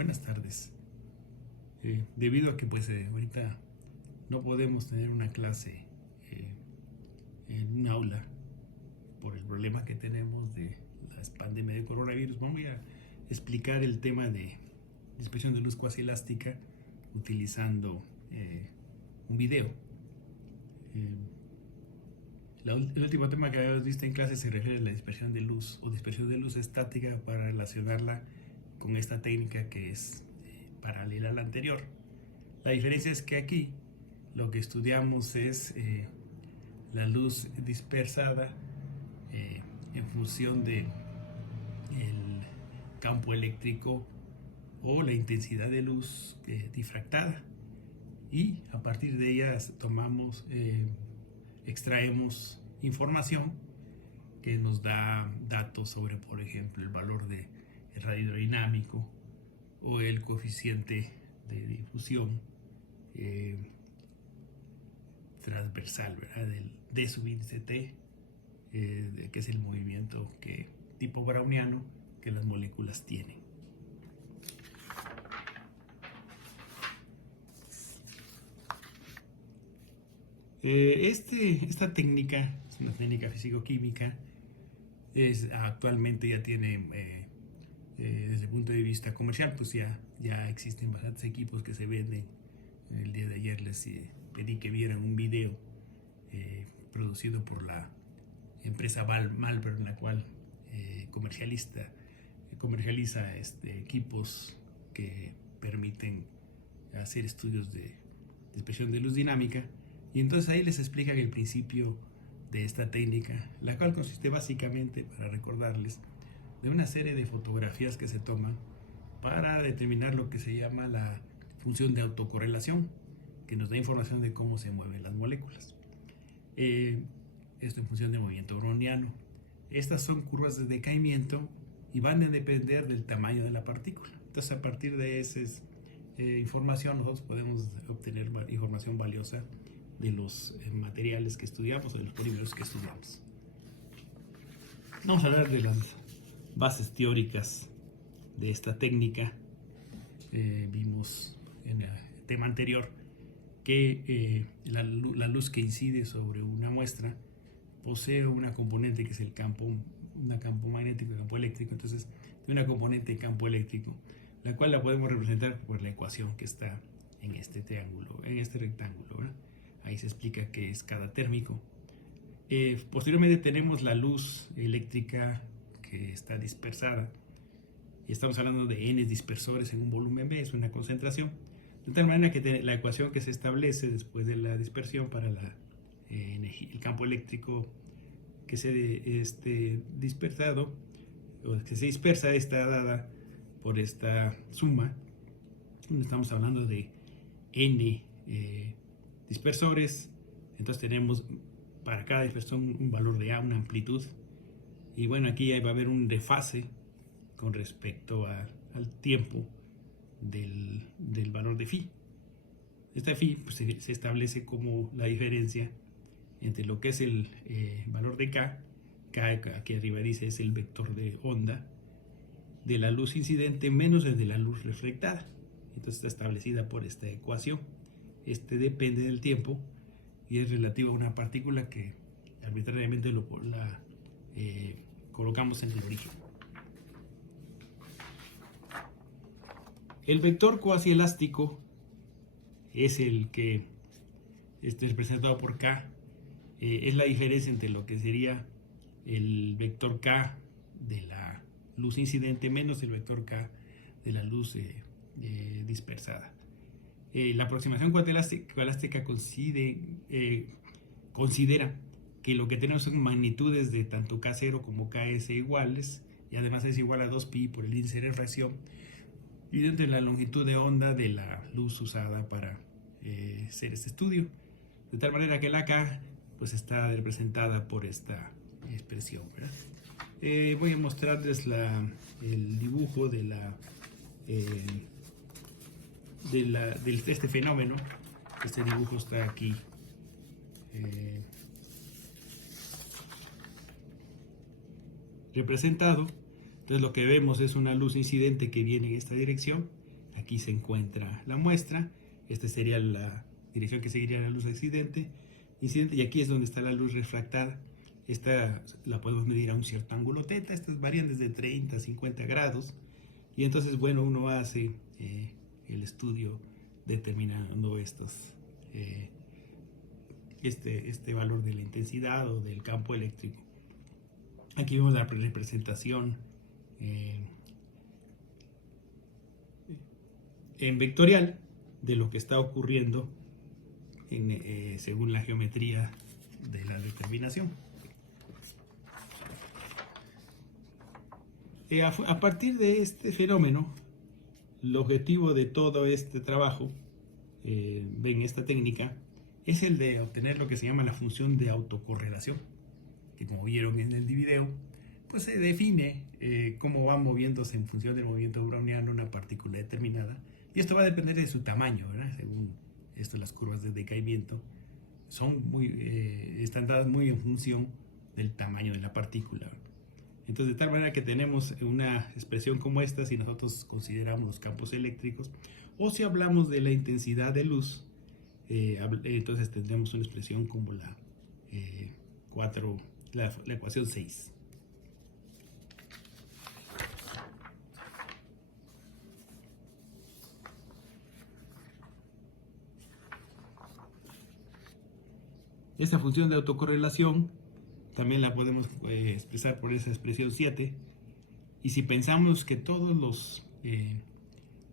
Buenas tardes. Debido a que ahorita no podemos tener una clase en un aula por el problema que tenemos de la pandemia de coronavirus, voy a explicar el tema de dispersión de luz cuasi elástica utilizando un video. El último tema que habíamos visto en clase se refiere a la dispersión de luz o dispersión de luz estática para relacionarla con esta técnica que es paralela a la anterior. La diferencia es que aquí lo que estudiamos es la luz dispersada en función de el campo eléctrico o la intensidad de luz difractada, y a partir de ellas extraemos información que nos da datos sobre, por ejemplo, el valor de radiodinámico o el coeficiente de difusión transversal, ¿verdad? Del D sub índice T, que es el movimiento tipo browniano que las moléculas tienen. Esta técnica es una técnica físico-química. Actualmente ya tiene, desde el punto de vista comercial, pues ya existen bastantes equipos que se venden. El día de ayer les pedí que vieran un video producido por la empresa Malvern, en la cual comercializa equipos que permiten hacer estudios de dispersión de luz dinámica. Y entonces ahí les explican el principio de esta técnica, la cual consiste básicamente, para recordarles, de una serie de fotografías que se toman para determinar lo que se llama la función de autocorrelación, que nos da información de cómo se mueven las moléculas. Esto en función del movimiento browniano. Estas son curvas de decaimiento y van a depender del tamaño de la partícula. Entonces, a partir de esa información, nosotros podemos obtener información valiosa de los materiales que estudiamos, de los polímeros que estudiamos. Vamos a hablar de las bases teóricas de esta técnica. Vimos en el tema anterior que la luz que incide sobre una muestra posee una componente que es el campo magnético y campo eléctrico. Entonces, tiene una componente de campo eléctrico, la cual la podemos representar por la ecuación que está en este triángulo, en este rectángulo, ¿verdad? Ahí se explica qué es cada térmico. Posteriormente tenemos la luz eléctrica que está dispersada, y estamos hablando de n dispersores en un volumen B, es una concentración, de tal manera que la ecuación que se establece después de la dispersión para el campo eléctrico que se dispersado o que se dispersa está dada por esta suma, donde estamos hablando de n dispersores. Entonces tenemos para cada dispersor un valor de A, una amplitud, y bueno, aquí va a haber un desfase con respecto al tiempo del valor de phi. Esta phi pues, se establece como la diferencia entre lo que es el valor de K aquí arriba dice es el vector de onda de la luz incidente menos el de la luz reflectada. Entonces está establecida por esta ecuación. Depende del tiempo y es relativo a una partícula que arbitrariamente la colocamos en el origen. El vector cuasi elástico es el que es representado por K. Es la diferencia entre lo que sería el vector K de la luz incidente menos el vector K de la luz dispersada. La aproximación cuantoelástica considera que lo que tenemos son magnitudes de tanto K0 como Ks iguales, y además es igual a 2pi por el índice de refracción, y dentro de la longitud de onda de la luz usada para hacer este estudio, de tal manera que la K pues está representada por esta expresión, ¿verdad? Voy a mostrarles el dibujo de este fenómeno. Este dibujo está aquí representado. Entonces lo que vemos es una luz incidente que viene en esta dirección Aquí se encuentra la muestra. Esta sería la dirección que seguiría la luz incidente, y aquí es donde está la luz refractada. Esta la podemos medir a un cierto ángulo teta. Estas varían desde 30 a 50 grados. Y entonces, bueno, uno hace el estudio determinando este valor de la intensidad o del campo eléctrico. Aquí vemos la representación en vectorial de lo que está ocurriendo según la geometría de la determinación. A partir de este fenómeno, el objetivo de todo este trabajo, ven esta técnica, es el de obtener lo que se llama la función de autocorrelación, que como vieron en el video, pues se define cómo va moviéndose en función del movimiento browniano una partícula determinada, y esto va a depender de su tamaño, ¿verdad? Según esto, las curvas de decaimiento están dadas muy en función del tamaño de la partícula. Entonces, de tal manera que tenemos una expresión como esta si nosotros consideramos los campos eléctricos, o si hablamos de la intensidad de luz, entonces tendremos una expresión como la ecuación 6. Esta función de autocorrelación también la podemos expresar por esa expresión 7. Y si pensamos que todos los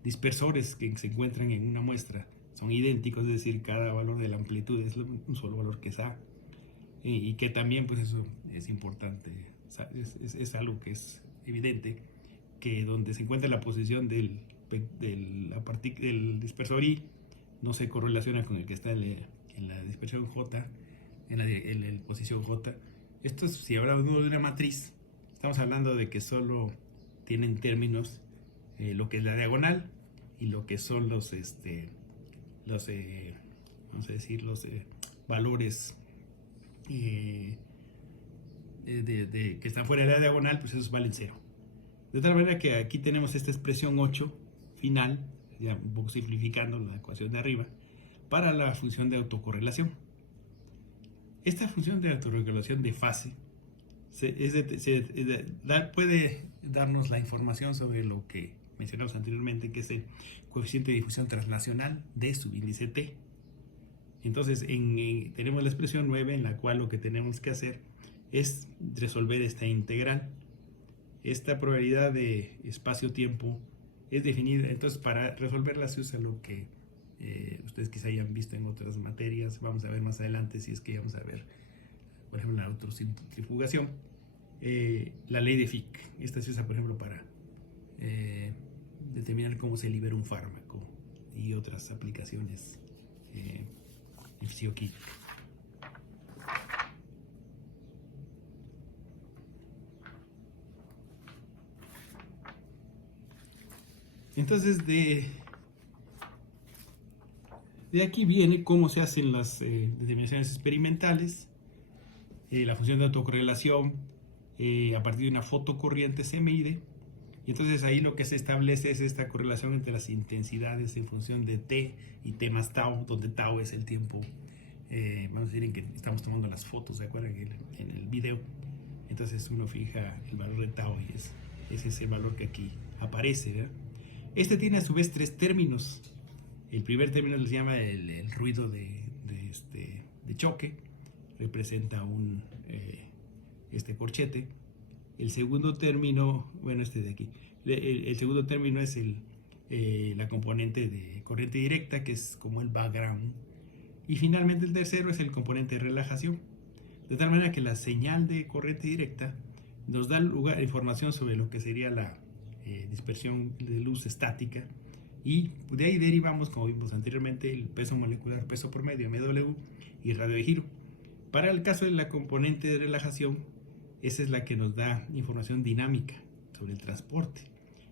dispersores que se encuentran en una muestra son idénticos, es decir, cada valor de la amplitud es un solo valor que es A, y que también, pues eso es importante, es algo que es evidente, que donde se encuentra la posición del dispersor I no se correlaciona con el que está en la dispersión J, en la posición J. Esto es, si hablamos de una matriz, estamos hablando de que solo tienen términos lo que es la diagonal y lo que son los valores que están fuera de la diagonal, pues esos valen 0. De tal manera que aquí tenemos esta expresión 8 final, ya un poco simplificando la ecuación de arriba, para la función de autocorrelación. Esta función de autorregulación de fase puede darnos la información sobre lo que mencionamos anteriormente, que es el coeficiente de difusión translacional de subíndice T. Entonces, tenemos la expresión 9, en la cual lo que tenemos que hacer es resolver esta integral. Esta probabilidad de espacio-tiempo es definida. Entonces, para resolverla se usa lo que ustedes quizá hayan visto en otras materias. Vamos a ver más adelante si es que vamos a ver, por ejemplo, la autocentrifugación, la ley de Fick. Esta se usa, por ejemplo, para determinar cómo se libera un fármaco y otras aplicaciones en fisioquímica. Entonces, de aquí viene cómo se hacen las determinaciones experimentales. La función de autocorrelación a partir de una fotocorriente se mide, y entonces ahí lo que se establece es esta correlación entre las intensidades en función de T y T más tau, donde tau es el tiempo, vamos a decir, en que estamos tomando las fotos, ¿se acuerdan? En el video. Entonces uno fija el valor de tau y ese es el valor que aquí aparece, ¿verdad? Este tiene a su vez 3 términos. El primer término se llama el ruido de choque, representa este corchete. El segundo término, bueno, este de aquí, el segundo término es la componente de corriente directa, que es como el background. Y finalmente el tercero es el componente de relajación. De tal manera que la señal de corriente directa nos da información sobre lo que sería la dispersión de luz estática, y de ahí derivamos, como vimos anteriormente, el peso molecular, peso promedio, MW, y radio de giro. Para el caso de la componente de relajación, esa es la que nos da información dinámica sobre el transporte,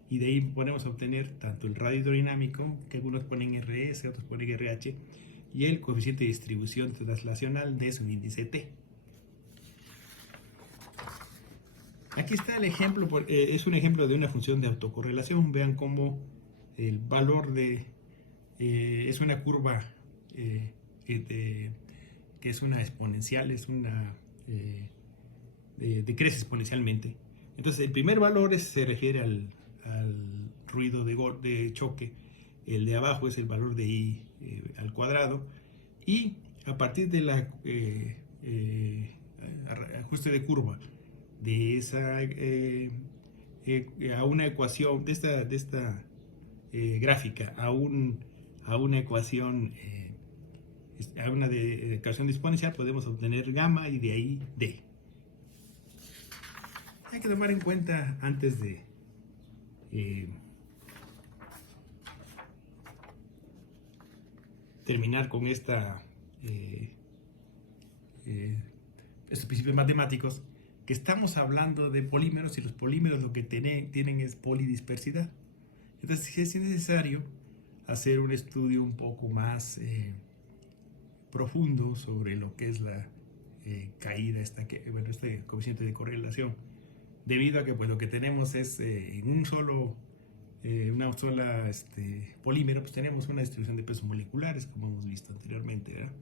y de ahí podemos obtener tanto el radio hidrodinámico, que algunos ponen RS, otros ponen RH, y el coeficiente de distribución translacional de subíndice T. Aquí está el ejemplo, es un ejemplo de una función de autocorrelación. Vean cómo el valor es una curva que es una exponencial, decrece exponencialmente. Entonces el primer valor se refiere al ruido de choque, el de abajo es el valor de I al cuadrado, y a partir de la ajuste de curva de esa a una ecuación de esta gráfica a una ecuación a una ecuación exponencial, podemos obtener gamma y de ahí D. Hay que tomar en cuenta antes de terminar con estos principios matemáticos, que estamos hablando de polímeros, y los polímeros lo que tienen es polidispersidad. Entonces es necesario hacer un estudio un poco más profundo sobre lo que es la caída, este coeficiente de correlación, debido a que pues lo que tenemos es en una sola polímero, pues tenemos una distribución de pesos moleculares, como hemos visto anteriormente, ¿verdad?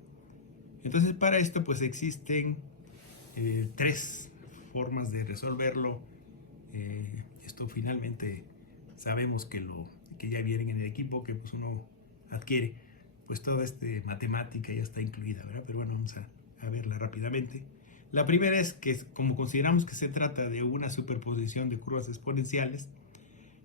Entonces para esto pues existen tres formas de resolverlo. Esto finalmente sabemos que ya vienen en el equipo, que pues uno adquiere, pues toda esta matemática ya está incluida, ¿verdad? Pero bueno, vamos a verla rápidamente. La primera es que, como consideramos que se trata de una superposición de curvas exponenciales,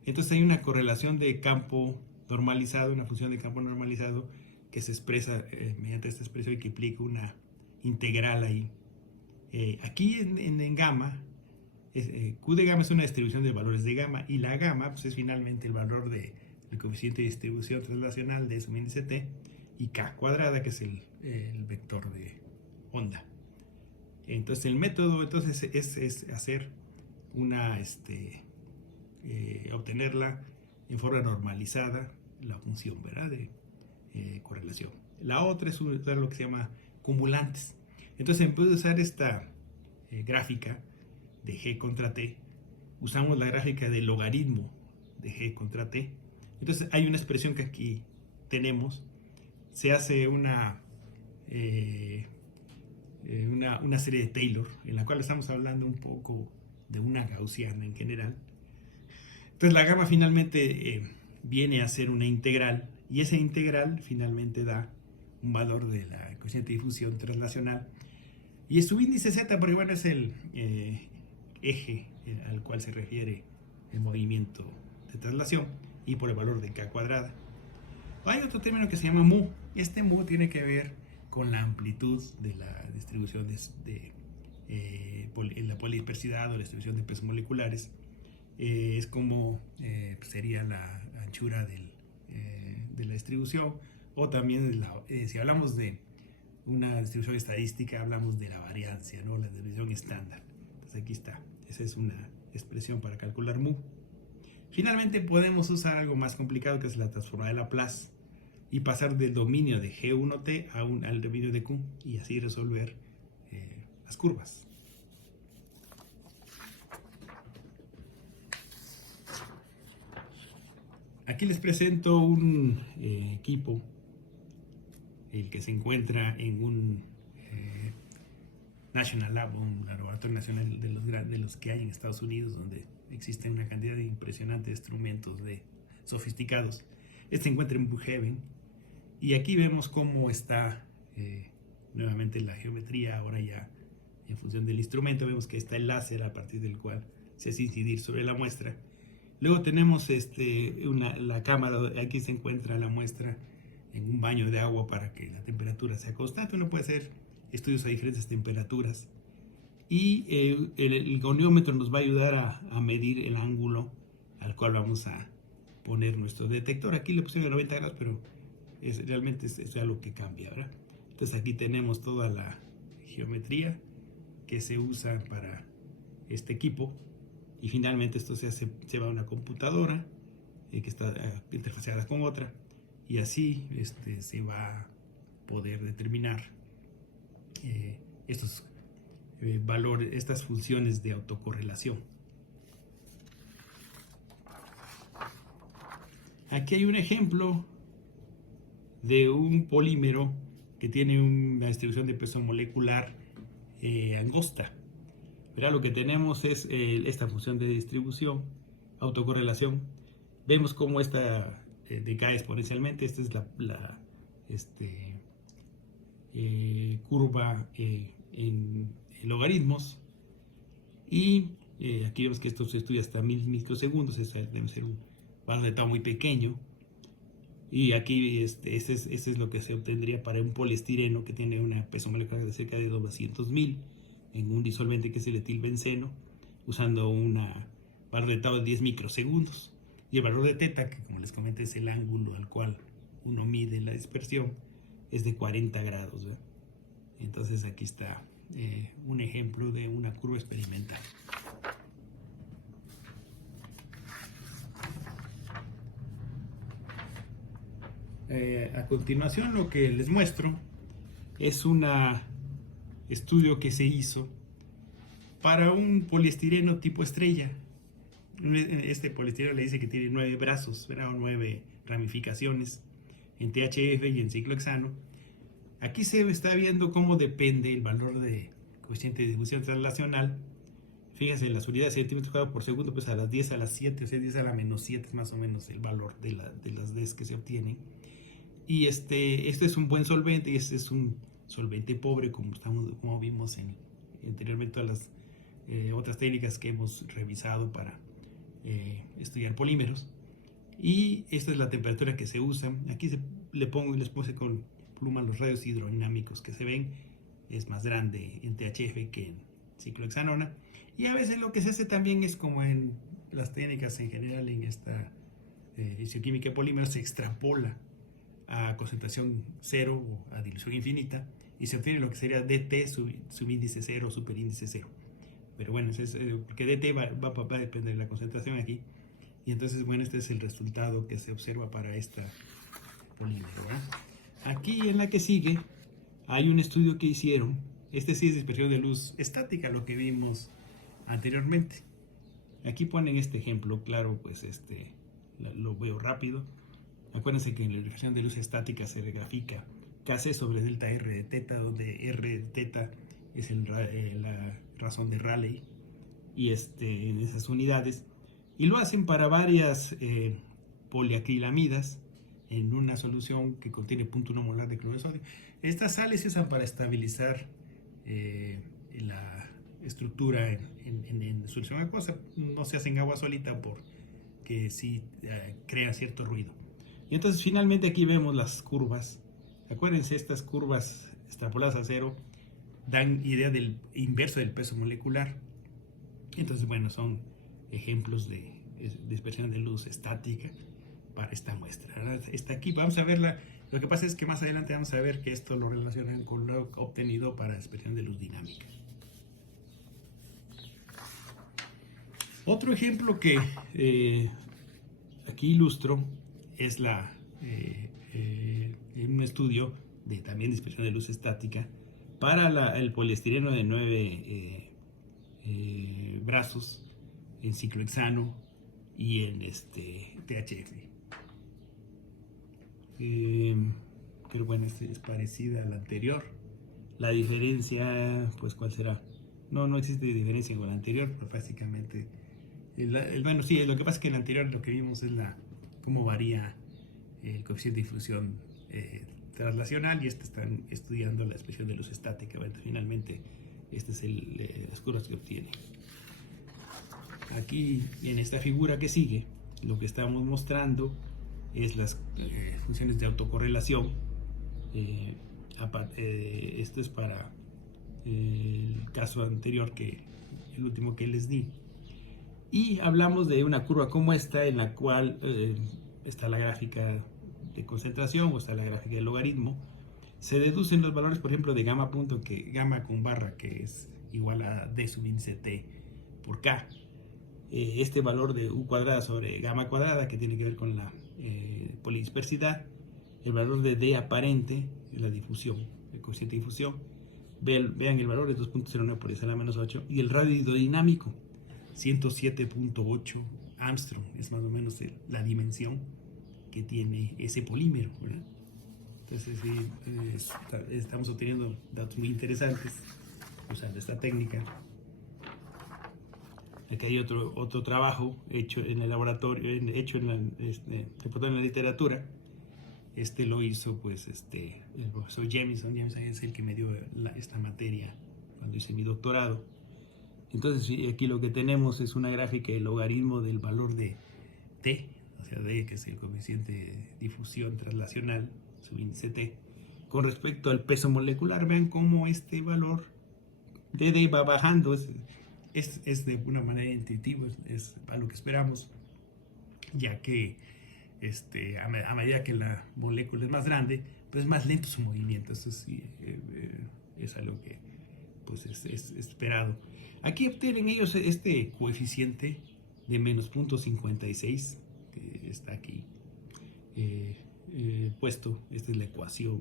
entonces hay una correlación de campo normalizado, una función de campo normalizado que se expresa mediante esta expresión y que implica una integral ahí. Aquí en gamma, Q de gamma es una distribución de valores de gamma, y la gamma pues, es finalmente el valor del coeficiente de distribución translacional de suma índice t, y K cuadrada, que es el vector de onda. Entonces el método es hacer obtenerla en forma normalizada, la función, ¿verdad?, de correlación. La otra es usar lo que se llama cumulantes. Entonces, en vez de usar esta gráfica de G contra T, usamos la gráfica del logaritmo de G contra T. Entonces hay una expresión que aquí tenemos, se hace una serie de Taylor, en la cual estamos hablando un poco de una gaussiana en general. Entonces la gamma finalmente viene a ser una integral, y esa integral finalmente da un valor de la coeficiente de difusión translacional, y su índice z, porque bueno, es el eje al cual se refiere el movimiento de traslación, y por el valor de k cuadrada. Hay otro término que se llama mu, y este mu tiene que ver con la amplitud de la distribución la polidispersidad o la distribución de pesos moleculares. Es como sería la anchura de la distribución, o también si hablamos de una distribución estadística, hablamos de la variancia, ¿no?, la distribución estándar. Entonces aquí está, esa es una expresión para calcular mu. Finalmente podemos usar algo más complicado, que es la transformada de Laplace, y pasar del dominio de G1t al dominio de Q, y así resolver las curvas. Aquí les presento un equipo, el que se encuentra en un National Lab, un laboratorio nacional de los que hay en Estados Unidos, donde existe una cantidad de impresionantes instrumentos sofisticados. Este se encuentra en Brookhaven, y aquí vemos cómo está nuevamente la geometría. Ahora ya en función del instrumento vemos que está el láser a partir del cual se hace incidir sobre la muestra. Luego tenemos la cámara, aquí se encuentra la muestra en un baño de agua para que la temperatura sea constante. Uno puede hacer estudios a diferentes temperaturas, y el goniómetro nos va a ayudar a medir el ángulo al cual vamos a poner nuestro detector. Aquí le pusieron a 90 grados, pero realmente es algo que cambia, ¿verdad? Entonces aquí tenemos toda la geometría que se usa para este equipo, y finalmente esto se va a una computadora que está interfaceada con otra, y así se va a poder determinar estos valores, estas funciones de autocorrelación. Aquí hay un ejemplo de un polímero que tiene una distribución de peso molecular angosta. Verá, lo que tenemos es esta función de distribución, autocorrelación. Vemos cómo esta decae exponencialmente. Esta es la curva en logaritmos. Y aquí vemos que esto se estudia hasta 1000 microsegundos. Debe ser un valor de tau muy pequeño. Y aquí este es lo que se obtendría para un poliestireno que tiene un peso molecular de cerca de 200.000 en un disolvente que es el etilbenceno, usando una valor de tau de 10 microsegundos. Y el valor de teta, que como les comenté es el ángulo al cual uno mide la dispersión, es de 40 grados. ¿verdad? Entonces aquí está un ejemplo de una curva experimental. A continuación lo que les muestro es un estudio que se hizo para un poliestireno tipo estrella. Este poliestireno le dice que tiene 9 brazos, ¿verdad? O 9 ramificaciones en THF y en ciclohexano. Aquí se está viendo cómo depende el valor de coeficiente de difusión translacional. Fíjense, las unidades de centímetros cuadrados por segundo, pues a las 10 a las 7, o sea, 10 a la menos 7 es más o menos el valor de las Ds que se obtienen. Y este es un buen solvente y este es un solvente pobre, como vimos anteriormente todas las otras técnicas que hemos revisado para estudiar polímeros. Y esta es la temperatura que se usa. Aquí les puse con pluma los radios hidrodinámicos que se ven. Es más grande en THF que en ciclohexanona. Y a veces lo que se hace también es como en las técnicas en general en esta isoquímica de polímeros, se extrapola a concentración cero o a dilución infinita y se obtiene lo que sería DT subíndice cero, superíndice cero. Pero bueno, porque DT va a depender de la concentración aquí. Y entonces, bueno, este es el resultado que se observa para esta polímero. ¿verdad? Aquí en la que sigue hay un estudio que hicieron. Este sí es dispersión de luz estática, lo que vimos anteriormente. Aquí ponen este ejemplo, claro, pues lo veo rápido. Acuérdense que en la dispersión de luz estática se grafica Kc sobre delta R de teta, donde R de teta es la razón de Rayleigh y en esas unidades. Y lo hacen para varias poliacrilamidas en una solución que contiene 0.1 molar de cloruro de sodio. Estas sales se usan para estabilizar la estructura en solución acuosa. No se hace en agua solita porque sí crea cierto ruido. Y entonces finalmente aquí vemos las curvas. Acuérdense, estas curvas extrapoladas a cero dan idea del inverso del peso molecular. Entonces, bueno, son ejemplos de dispersión de luz estática para esta muestra. Ahora, está aquí, vamos a verla. Lo que pasa es que más adelante vamos a ver que esto lo relacionan con lo obtenido para dispersión de luz dinámica. Otro ejemplo que aquí ilustro es un estudio de también dispersión de luz estática para el poliestireno de 9 brazos en ciclohexano y en THF. Pero bueno, es parecida a la anterior. La diferencia, pues, ¿cuál será? No existe diferencia con la anterior, pero básicamente, bueno, sí, lo que pasa es que en la anterior lo que vimos es cómo varía el coeficiente de difusión translacional, y están estudiando la expresión de luz estática. Bueno, finalmente, este es las curvas que obtiene. Aquí, en esta figura que sigue, lo que estamos mostrando es las funciones de autocorrelación. Esto es para el caso anterior, el último que les di. Y hablamos de una curva como esta, en la cual está la gráfica de concentración o está la gráfica de logaritmo. Se deducen los valores, por ejemplo, de gamma punto, gamma con barra, que es igual a D subíndice T por K. Este valor de U cuadrada sobre gamma cuadrada, que tiene que ver con la polidispersidad. El valor de D aparente, la difusión, el coeficiente de difusión. Vean el valor de 2.09 por 10 a la menos 8. Y el radio hidrodinámico, 107.8 Armstrong, es más o menos la dimensión que tiene ese polímero, ¿verdad? Entonces, sí, estamos obteniendo datos muy interesantes usando esta técnica. Aquí hay otro trabajo hecho en el laboratorio, reportado en la literatura. Lo hizo pues el profesor Jamison. Jamison es el que me dio esta materia cuando hice mi doctorado. Entonces aquí lo que tenemos es una gráfica del logaritmo del valor de T, o sea, D, que es el coeficiente de difusión translacional, su índice T, con respecto al peso molecular. Vean cómo este valor de D va bajando. Es de una manera intuitiva, es para lo que esperamos, ya que a medida que la molécula es más grande, pues es más lento su movimiento. Eso sí, es algo que pues es esperado. Aquí obtienen ellos este coeficiente de menos 0.56, que está aquí puesto. Esta es la ecuación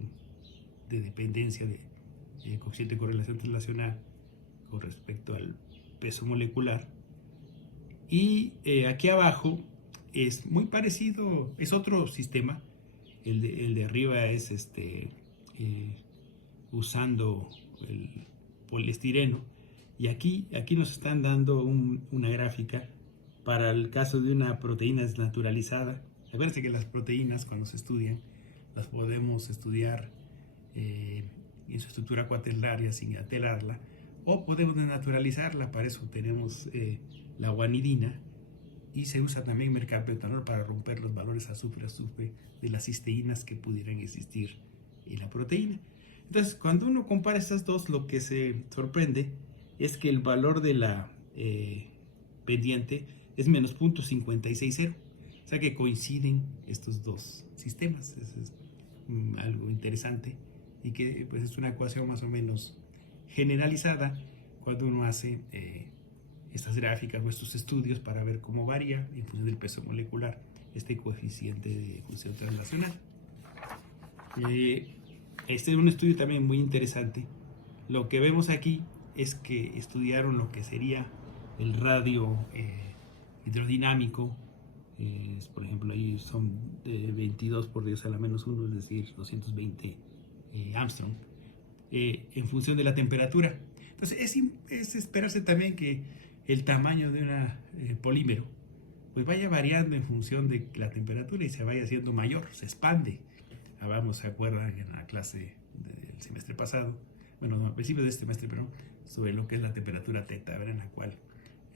de dependencia de coeficiente de correlación translacional con respecto al peso molecular. Y aquí abajo es muy parecido, es otro sistema. El de arriba es usando el poliestireno, y aquí nos están dando una gráfica para el caso de una proteína desnaturalizada. Acuérdense que las proteínas, cuando se estudian, las podemos estudiar en su estructura cuaternaria sin alterarla, o podemos desnaturalizarla. Para eso tenemos la guanidina, y se usa también mercaptolol para romper los valores azufre-azufre de las cisteínas que pudieran existir en la proteína. Entonces, cuando uno compara estas dos, lo que se sorprende es que el valor de la pendiente es menos 0.560. O sea que coinciden estos dos sistemas. Eso es algo interesante, y que pues es una ecuación más o menos generalizada cuando uno hace estas gráficas o estos estudios para ver cómo varía en función del peso molecular este coeficiente de difusión translacional. Este es un estudio también muy interesante. Lo que vemos aquí es que estudiaron lo que sería el radio hidrodinámico. Por ejemplo, ahí son 22 por 10 a la menos 1, es decir, 220 Armstrong, en función de la temperatura. Entonces es esperarse también que el tamaño de un polímero pues vaya variando en función de la temperatura y se vaya haciendo mayor, se expande. Vamos, ¿se acuerdan en la clase del semestre pasado? Bueno, no, al principio de este semestre, pero sobre lo que es la temperatura teta, ¿verdad? En la cual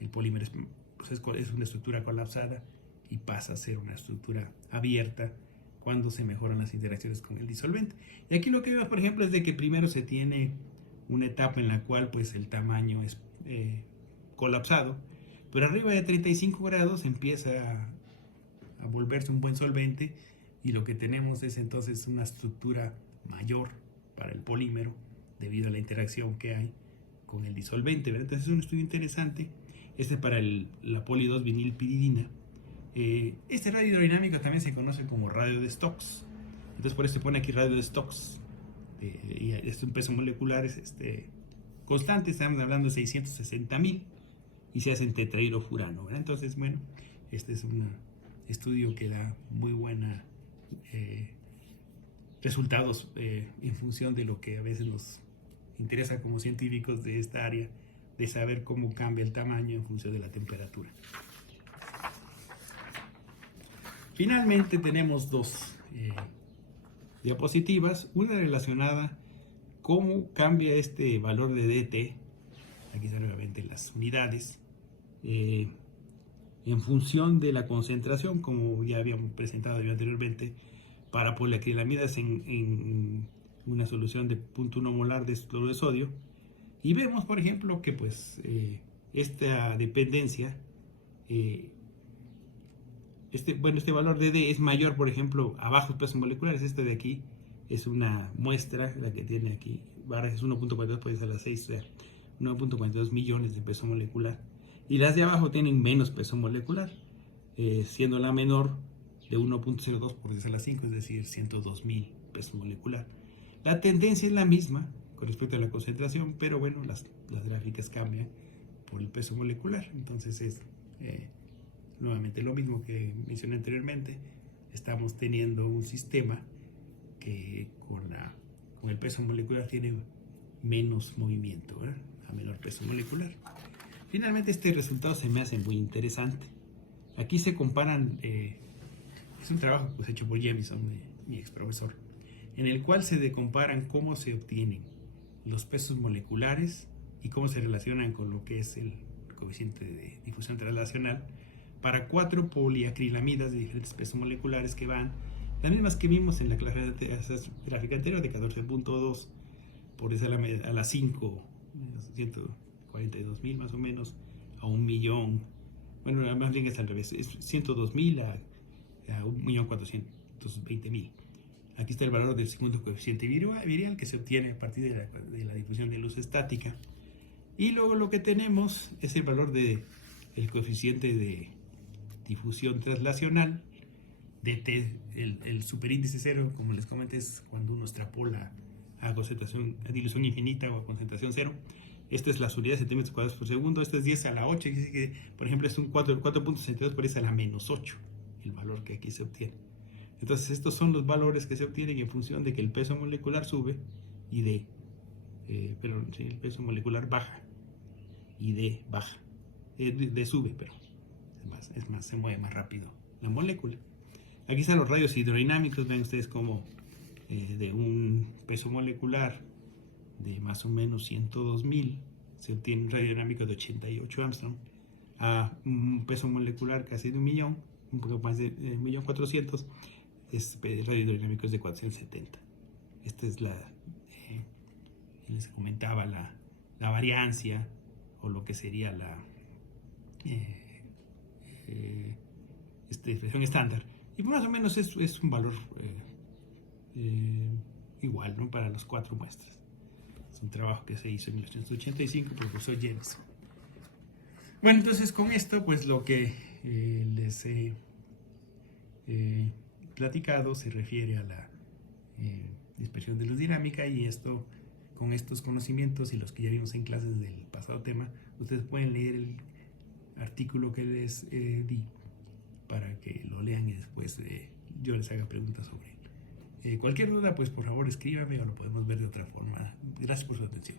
el polímero es una estructura colapsada y pasa a ser una estructura abierta cuando se mejoran las interacciones con el disolvente. Y aquí lo que vemos, por ejemplo, es de que primero se tiene una etapa en la cual pues el tamaño es colapsado, pero arriba de 35 grados empieza a volverse un buen solvente, y lo que tenemos es entonces una estructura mayor para el polímero debido a la interacción que hay con el disolvente, ¿verdad? Entonces es un estudio interesante. Para la poli-2-vinilpiridina. Este radio hidrodinámico también se conoce como radio de Stokes. Entonces por eso se pone aquí radio de Stokes. Y es un peso molecular constante, estamos hablando de 660.000, y se hace en tetrahidrofurano, ¿verdad? Entonces, bueno, este es un estudio que da muy buena resultados en función de lo que a veces nos interesa como científicos de esta área, de saber cómo cambia el tamaño en función de la temperatura. Finalmente tenemos dos diapositivas, una relacionada cómo cambia este valor de DT, aquí están nuevamente las unidades, en función de la concentración, como ya habíamos presentado anteriormente, para poliacrilamidas en una solución de 0.1 molar de cloro de sodio. Y vemos, por ejemplo, que pues esta dependencia, este valor de D es mayor, por ejemplo, a bajos pesos moleculares. Este de aquí es una muestra, la que tiene aquí, es 1.42 por 10 a la 6, o sea, 1.42 millones de peso molecular. Y las de abajo tienen menos peso molecular, siendo la menor de 1.02 por 10 a la 5, es decir, 102.000 peso molecular. La tendencia es la misma con respecto a la concentración, pero bueno, las gráficas cambian por el peso molecular. Entonces es nuevamente lo mismo que mencioné anteriormente. estamos teniendo un sistema que con el peso molecular tiene menos movimiento, ¿verdad? A menor peso molecular. Finalmente este resultado se me hace muy interesante. Aquí se comparan, es un trabajo pues, hecho por Jamison, mi ex profesor, en el cual se comparan cómo se obtienen los pesos moleculares y cómo se relacionan con lo que es el coeficiente de difusión translacional para 4 poliacrilamidas de diferentes pesos moleculares que van, las mismas que vimos en la gráfica anterior de 14.2 por esa a las 5, 142.000 más o menos, a 1.000.000, bueno, más bien es al revés, es 102.000 a 1.420.000. Aquí está el valor del segundo coeficiente virial que se obtiene a partir de la difusión de luz estática. Y luego lo que tenemos es el valor del coeficiente de difusión translacional, dt, el superíndice cero, como les comenté, es cuando uno extrapola a dilución infinita o a concentración cero. Esta es las unidades de centímetros cuadrados por segundo, este es 10 a la 8, y dice que, por ejemplo, es un 4.62 por 10 a la menos 8, el valor que aquí se obtiene. Entonces, estos son los valores que se obtienen en función de que el peso molecular sube y el peso molecular baja y D baja. D sube, pero se mueve más rápido la molécula. Aquí están los rayos hidrodinámicos, ven ustedes como de un peso molecular de más o menos 102.000 se obtiene un radio dinámico de 88 Armstrong a un peso molecular casi de 1.000.000, un poco más de 1.400.000, el radio hidrodinámico es de 470. Esta es les comentaba la variancia o lo que sería la expresión estándar, y más o menos es un valor igual, ¿no? Para las 4 muestras. Es un trabajo que se hizo en 1985 por el profesor James. Bueno, entonces con esto pues lo que les he platicado se refiere a la dispersión de luz dinámica, y esto, con estos conocimientos y los que ya vimos en clases del pasado tema, ustedes pueden leer el artículo que les di para que lo lean y después yo les haga preguntas sobre él. Cualquier duda, pues por favor escríbame o lo podemos ver de otra forma. Gracias por su atención.